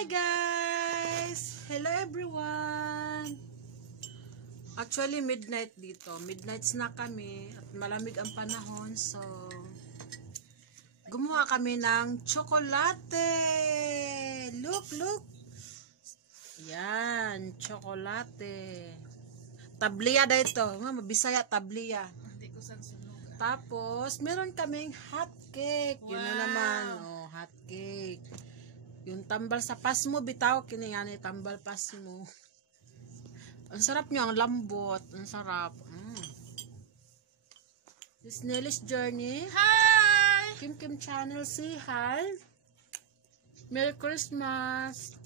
Hi guys! Hello everyone! Actually midnight dito. Midnights na kami at malamig ang panahon, so gumawa kami ng tsokolate! Look! Yan, tsokolate. Tabliya da ito. Mabisaya, tabliya. Tapos, meron kaming hot cake. Yun na naman. Oh, hot cake. Yung tambal sa pasmo, bitaw. Kiningani, tambal pasmo. Ang sarap nyo, ang lambot. Ang sarap. This Nelly's Journey. Hi! Kim Channel, say hi. Merry Christmas.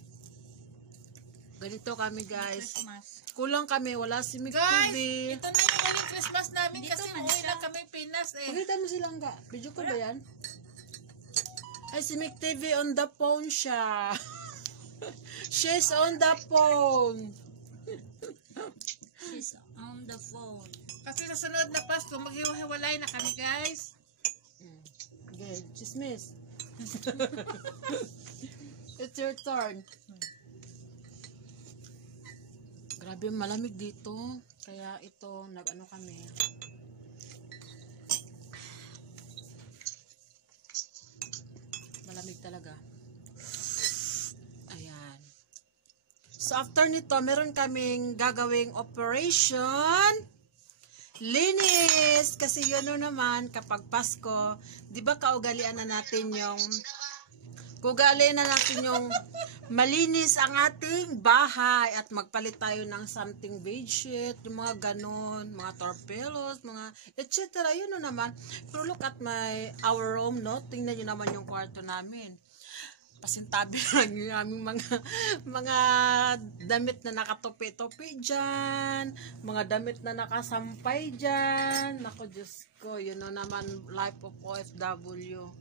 Ganito kami, guys. Kulang kami, wala si Mick Guys, TV. ito na yung uling Christmas namin Dito kasi man umuwi siya. na kami Pinas eh. Pakita mo silang ga. Video ko ba yan? Ay, si Mick TV on the phone siya. She's on the phone. She's on the phone. Kasi sa sunod na Pasko, maghiwalay na kami guys. Okay, chismis. It's your turn. Grabe, malamig dito. Kaya ito, nag-ano kami. Malamig talaga. Ayan. So, after nito, meron kaming gagawing operation linis. Kasi yun naman, kapag Pasko, di ba kaugalian na natin yung malinis ang ating bahay at magpalit tayo ng something bedsheet, yung mga ganon, mga torpelos, mga etc. Yun naman. Pero look at our room, no? Tingnan nyo naman yung kwarto namin. Pasintabi lang yung aming mga damit na nakatopi-topi dyan, mga damit na nakasampay dyan. Naku, Diyos ko, yun naman, life of OFW.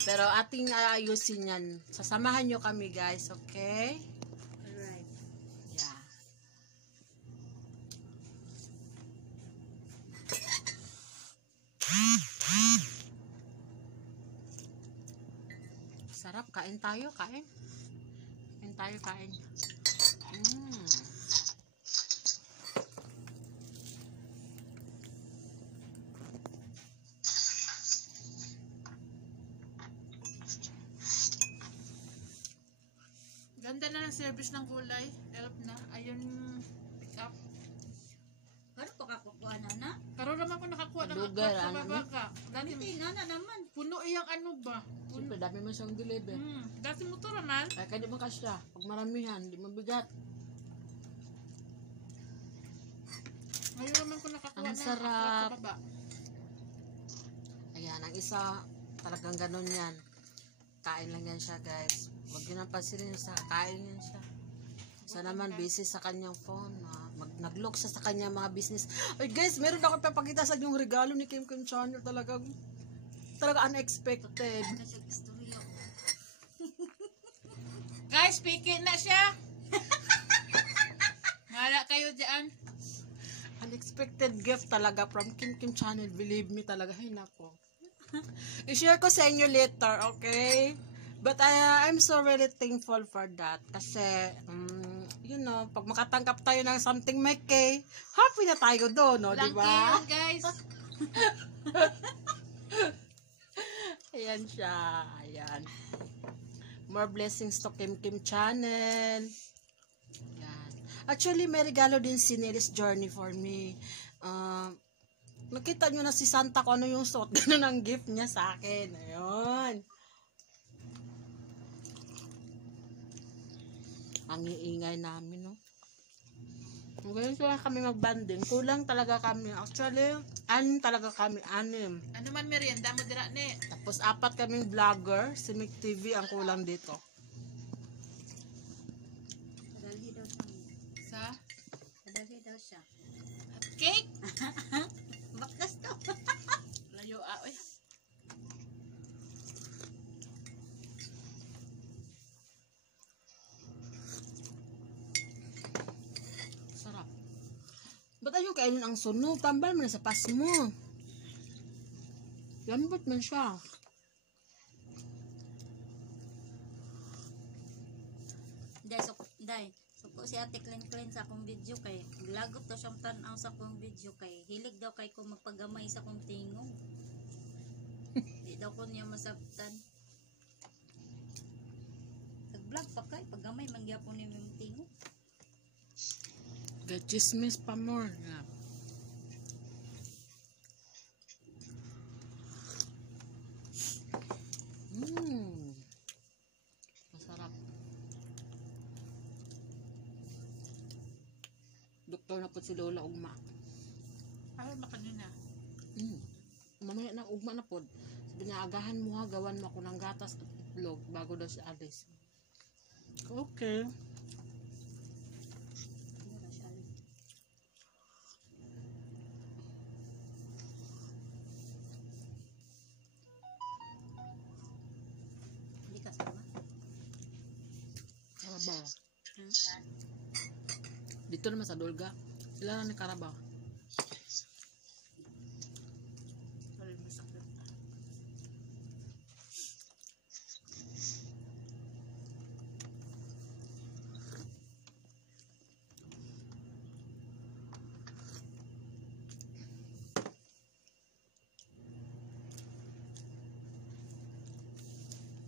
Pero ating ayusin yan. Sasamahan nyo kami, guys, okay? Alright. Yeah. Sarap. Kain tayo, kain. Kain. Ganda na ng service ng gulay. Help na. Ayun, pick up. Ano pa kakukuha na? Karoon naman ako nakakuha ng Lugar, apat sa ano? babaga. Dati Tingnan na naman. puno iyang ano ba? Siyempre, dami mo siyang deliver. Dati mo to naman. Ay, kaya di mo kasya. Pag maramihan, di mabigat. Ngayon naman ko nakakuha Ang ng sarap. apat sa baba. Ayan, ang isa, talagang ganun yan. Kain lang yan siya, guys. Huwag yun ang pansinin sa kain yan siya. Isa naman, busy sa kanyang phone. Nag-look siya sa kanyang mga business. Ay, guys, meron ako papakita sa yung regalo ni Kim Channel. Talaga unexpected. Kasi istorya ko. Guys, pikin na siya. Ngala kayo dyan. Unexpected gift talaga from Kim Channel. Believe me talaga. Ay, nako. I-share ko sa inyo later, okay? But I'm so really thankful for that. Kasi, you know, pag makatanggap tayo ng something may K, happy na tayo doon, no? Lang Diba? kayo, guys. Ayan siya. Ayan. More blessings to Kim Channel. Ayan. Actually, may regalo din si Nelly's Journey for me. Nakita nyo na si Santa kung ano yung suot. Ganun ang gift niya sa akin. Ayun. Ang iingay namin, no? Ngayon sila kami magbanding. Kulang talaga kami. Actually, talaga kami. 6. Ano man merienda mo dira ni? Tapos 4 kaming vlogger. Si Mick TV ang kulang dito. Padalhi daw siya. Sa Padalhi daw siya. cake? Baklas daw. Layo oy. Sarap. Ba't ayaw kainin ang sunog? Tambal mo na sa pas mo. Lambot man siya. dako si Ate Clean sa akong video kay lagot daw siyang tan-aw sa akong video kay hilig daw kay ko magpagamay sa akong tingog. Di daw ko niya masabtan. Nag-vlog pa kay paggamay man gyapon ni yung tingog. The chismis pa more. Yeah. Masarap. Doktor na po si Lola ugma. Ayaw ba kanina? Mamaya na ugma na po. Sabi niya, agahan mo ha, gawan mo ako ng gatas at itlog bago daw si Alice. Okay. Ano na siya? Hindi ka sama? Karabaw. Dito naman sa Dolga. Sila na ni Karabaw. Sorry, masakit.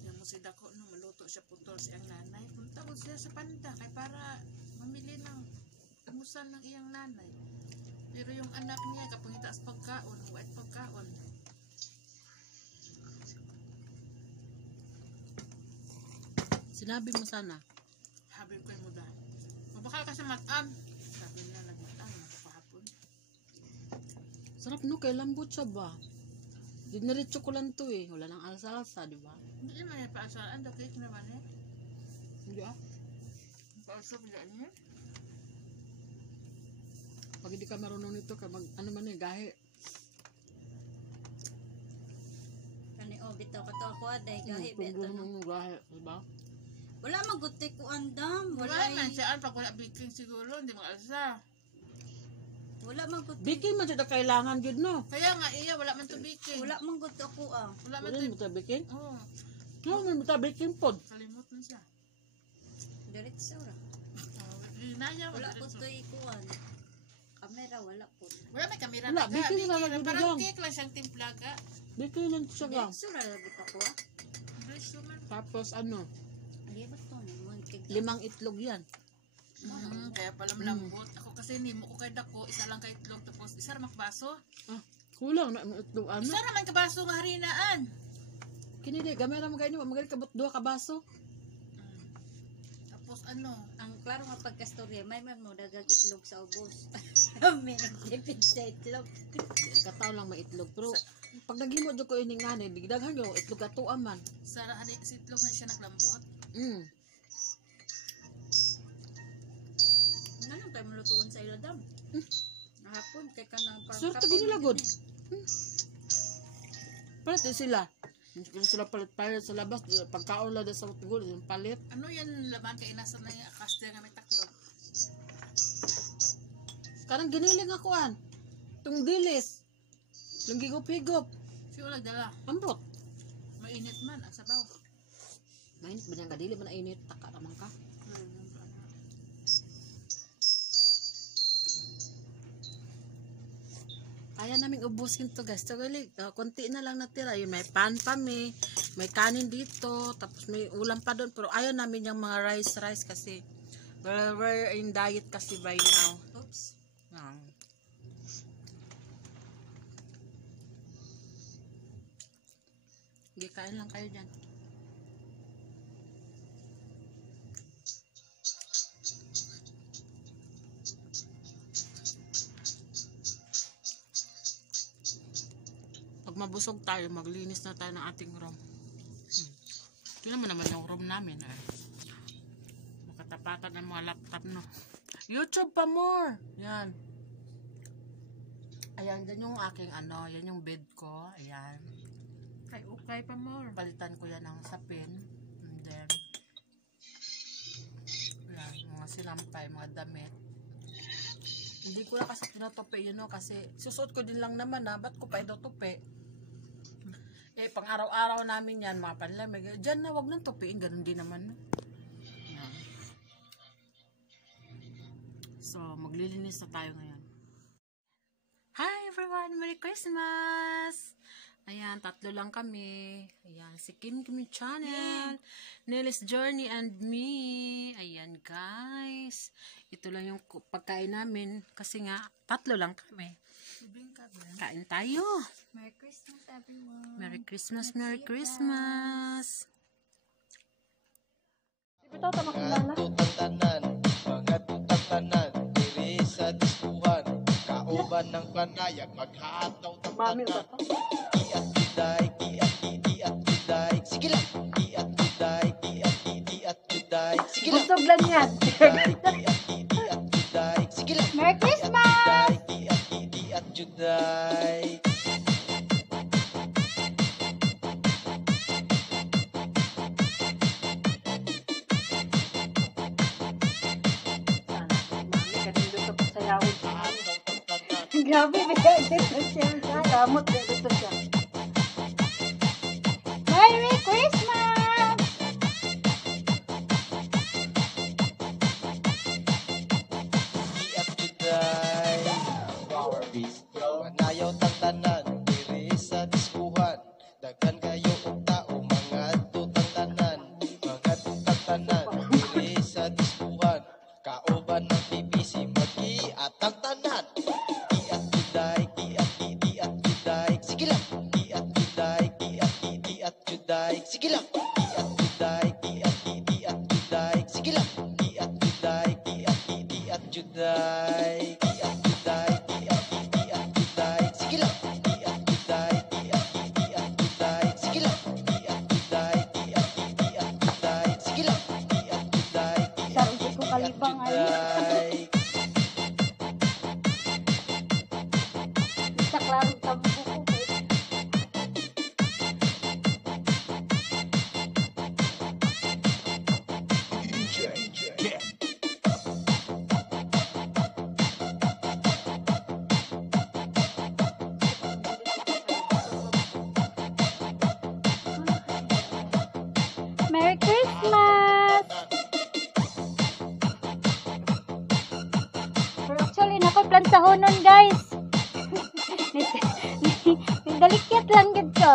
Yan mo si Dako, no, maluto siya putol siyang nanay. Punta ko siya sa panda kay para mamili ng amusan ng iyang nanay. Pero yung anak niya kapangita sa pagkaon, white pagkaon. Sinabi mo sana. Habi ko yung muda. Mabakal ka sa matam. Sabi niya nagmatam kahapon. Sarap no, kay lambot siya ba? Diniritso ko lang to eh. Wala nang alsa-alsa, di ba? Hindi naman yung paasaan. The cake naman eh. Hindi ah. Paasa bila niya. Pag hindi ka marunong nito, ano man eh, gahe. Kani oh bitaw ka to ako aday gahi Kung beto gusto no. mo gahe, di ba? Wala magutik ko andam, Wala man wala siyaan. Pag wala baking siguro, hindi mag-alsa. wala magutik. Baking man siya kailangan yun, no? Kaya nga iya, wala man to baking. Wala man gud ako ah. Wala man Wala to. mo ta baking? Oo. No, man mo ta baking pod. Kalimot na siya. Diretso ra. Linaya, Wala wala ko ko to ikuan. Kamera wala po. Wala may kamera Wala, na ka. baking na lang Baking, yun parang lang. cake lang siyang timplaga. Baking lang siya gang. Diretso ra lagi ako ah. Diretso man. Tapos ano, Di ba to ni mo kig 5 itlog yan. Kaya pala malambot. Ako kasi nimo ko kay Dako, isa lang kay itlog tapos isa ra makbaso. Ah, kulang na ang itlog ano. Isa ra man kabaso nga harinaan. Kinili, gamay ra mo kayo, magalit kabot 2 ka baso. Tapos ano, ang klaro nga pagkastorya may man mo dagag itlog sa ubos. May nagtipid sa itlog. Kataw lang may itlog. Pero pag naghimo jud ko ini ngani, digdaghan yo itlog ato man. sara ani si itlog na siya naglambot. Nanong tayo malutuon sa iladam. Hapon kay kanang Surta gud nila gud. Palit din sila. Hindi sila palit-palit sa labas. Pagkaon lang sa tugol, yung palit. Ano yan laman kay inasa na yung kaste nga may taklog. Karang giniling ako an. Tung dilis. Yung gigop-higop. Siya wala dala. Amrot. Mainit man ang sabaw. Mainit ba niyang kadili ba na init? Taka naman ka. Kaya naming ubusin to guys. So, konti na lang natira. Yun, may pan pa may kanin dito. Tapos may ulam pa doon. Pero ayaw namin yung mga rice kasi we're in diet kasi by now. Oops. Sige, kain lang kayo dyan. Pag mabusog tayo, maglinis na tayo ng ating room. Yun naman yung room namin. Makatapatan ng mga laptop, no? YouTube pa more! Yan. Ayan, dyan yung aking yan yung bed ko. Ayan. Kay ukay pa more. Palitan ko yan ng sapin. And then, yan, mga sinampay, mga damit. Hindi ko na kasi tinatupi yun, no? Kasi susuot ko din lang naman, ha? Ba't ko pa ito tupi? Pang araw-araw namin yan, mga panlamig. Diyan na, wag nang tupiin. Ganun din naman. Yan. So, maglilinis na tayo ngayon. Hi everyone! Merry Christmas! Ayan, 3 lang kami. Ayan, si Kim Kim Channel, Nelly's Journey and me. Ayan guys. Ito lang yung pagkain namin. Kasi nga, 3 lang kami. Kain tayo. Merry Christmas, everyone. Merry Christmas, Merry Christmas. Tutatanan, mga tutatanan, diri sa diskuhan, kauban ng panayag, maghataw tapanan. Diat juday, diat juday, sige lang. Diat juday, diat juday, sige lang. Busog lang yan. Diat juday, sige lang. Merry Christmas! Diat juday. Grabe, bigay dito siya. Kamot dito siya. Merry Christmas! Diat juday. Manayaw tantanan, diri sa diskuhan, daghan kayo og tao, mga tutatanan, mga tutatanan, diri sa diskuhan, kauban ng BBC, mag-iatang tanan. Diat juday, diat juday, sige lang. Diat juday, diat juday, sige lang. Diat juday, diat juday, sige lang. Diat juday, diat juday, diat juday, diat juday, sige lang. Diat juday, diat juday, sige lang. Diat juday, diat juday, sige lang. Diat juday, Sarili ko kalibang ay. juday. Sa klarong tambo ko. Merry Christmas! Pero actually, nako'y plan sa honon, guys. Nagdalikyat lang yun ko.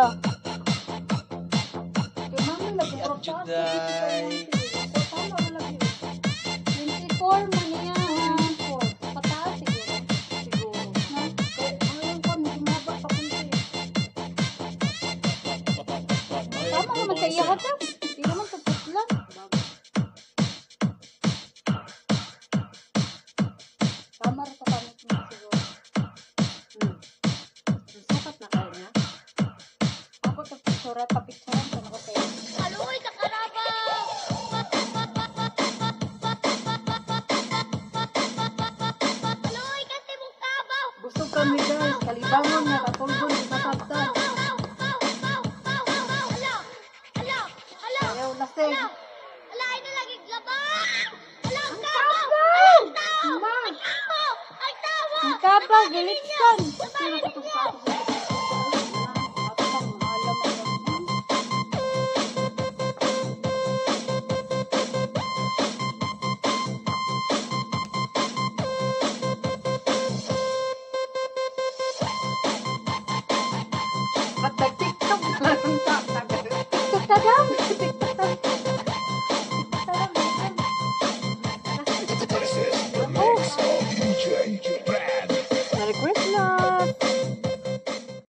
Diat juday. 24 man niya. Pataas siguro. Na, ngayon ko, medyo mahaba pa kunti. Tama naman sa iya ka. Hindi naman tapos lang. Tama rin sa tanong mo siguro. Sapat na kayo na. Ako sa picture, papicturean ko na ko kayo. Aloy ka karabaw! Aloy ka timong kabaw! Busog kami guys. Kalibangon nga. Katulgon sa kasabtan. Alo! Ayaw lasing. Alay na lagi labaw! Alo, Ang kabaw! kabaw! Ang tao! Ma! Ang tao! Ang tao! Ang kabaw, gilitsan. Sino ka to sa